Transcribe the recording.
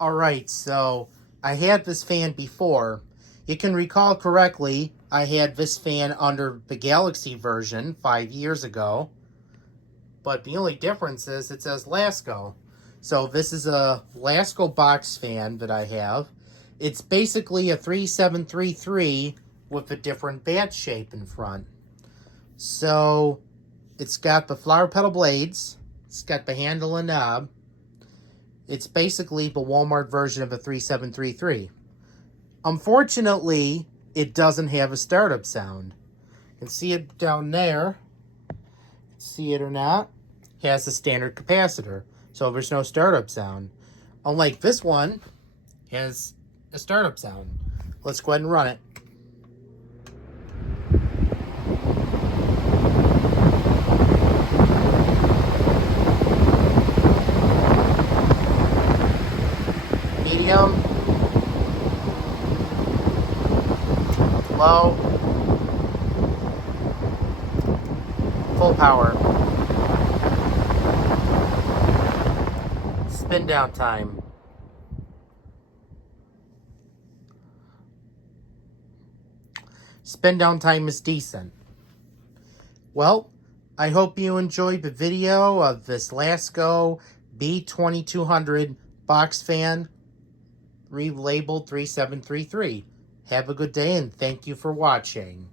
Alright, so I had this fan before. You can recall correctly, I had this fan under the Galaxy version 5 years ago. But the only difference is it says Lasko. So this is a Lasko box fan that I have. It's basically a 3733 with a different bat shape in front. So it's got the flower petal blades. It's got the handle and knob. It's basically the Walmart version of a 3733. Unfortunately, it doesn't have a startup sound. You can see it down there. See it or not? It has a standard capacitor, so there's no startup sound. Unlike this one, it has a startup sound. Let's go ahead and run it. Medium, low, full power. Spin down time. Spin down time is decent. Well, I hope you enjoyed the video of this Lasko B20200 Box Fan relabeled 3733. Have a good day and thank you for watching.